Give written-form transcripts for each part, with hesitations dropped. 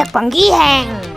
백번기행.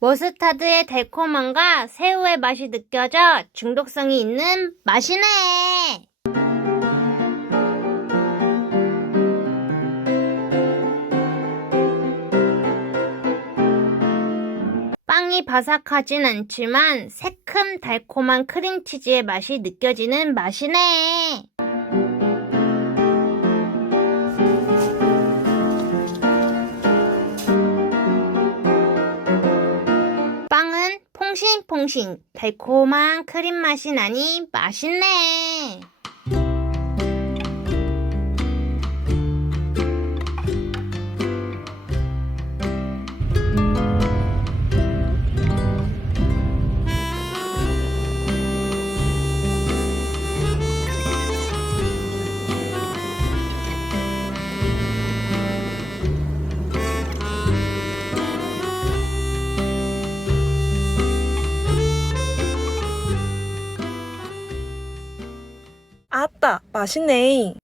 머스타드의 달콤함과 새우의 맛이 느껴져 중독성이 있는 맛이네. 빵이 바삭하진 않지만 새큼 달콤한 크림치즈의 맛이 느껴지는 맛이네. 빵은 퐁신퐁신 달콤한 크림 맛이 나니 맛있네. 아따, 맛있네.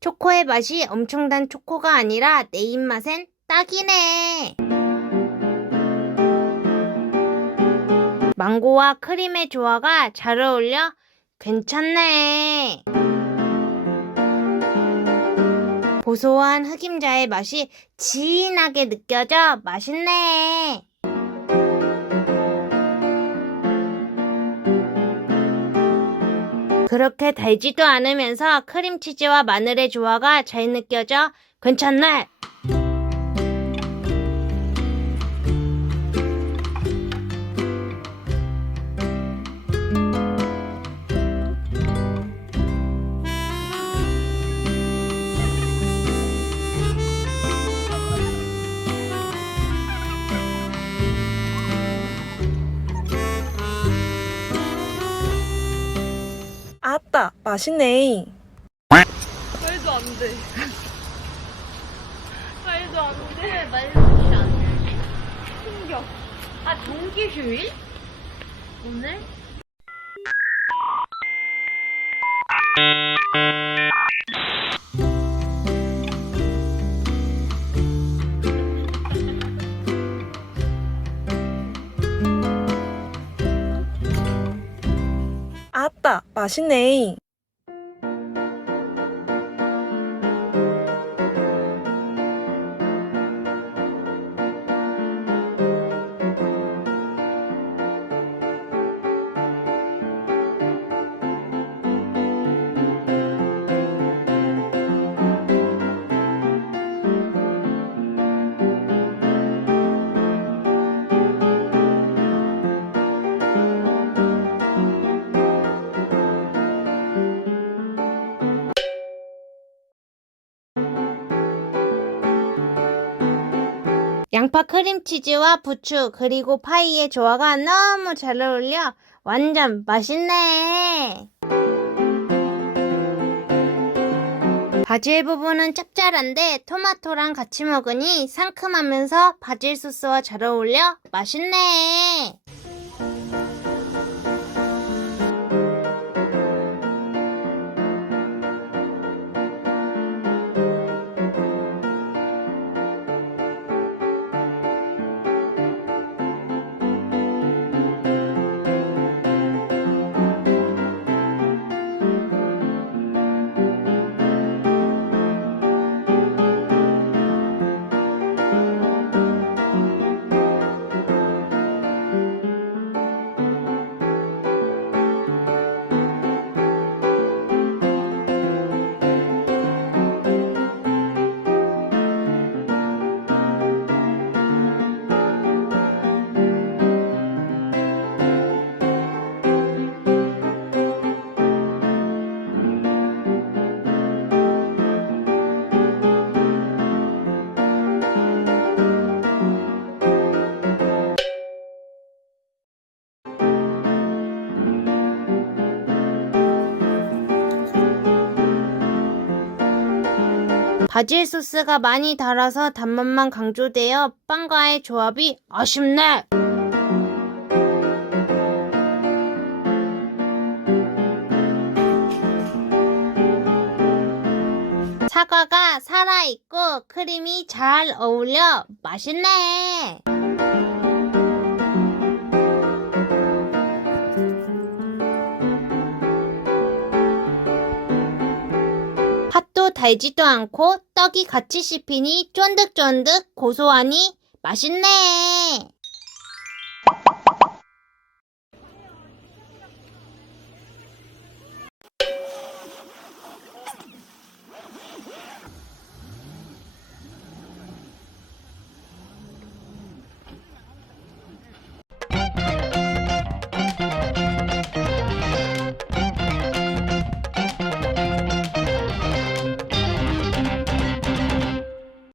초코의 맛이 엄청 단 초코가 아니라 내 입맛엔 딱이네. 망고와 크림의 조화가 잘 어울려 괜찮네. 고소한 흑임자의 맛이 진하게 느껴져 맛있네. 그렇게 달지도 않으면서 크림치즈와 마늘의 조화가 잘 느껴져 괜찮네. 아따, 맛있네. 꿀도 안 돼. 말도 안 돼. 왜 말도 안 돼? 충격. 아, 동기 휴일? 오늘? 아따, 맛있네. 양파 크림치즈와 부추 그리고 파이의 조화가 너무 잘 어울려 완전 맛있네. 바질 부분은 짭짤한데 토마토랑 같이 먹으니 상큼하면서 바질 소스와 잘 어울려 맛있네. 바질 소스가 많이 달아서 단맛만 강조되어 빵과의 조합이 아쉽네. 사과가 살아있고 크림이 잘 어울려 맛있네. 팥도 달지도 않고 떡이 같이 씹히니 쫀득쫀득 고소하니 맛있네.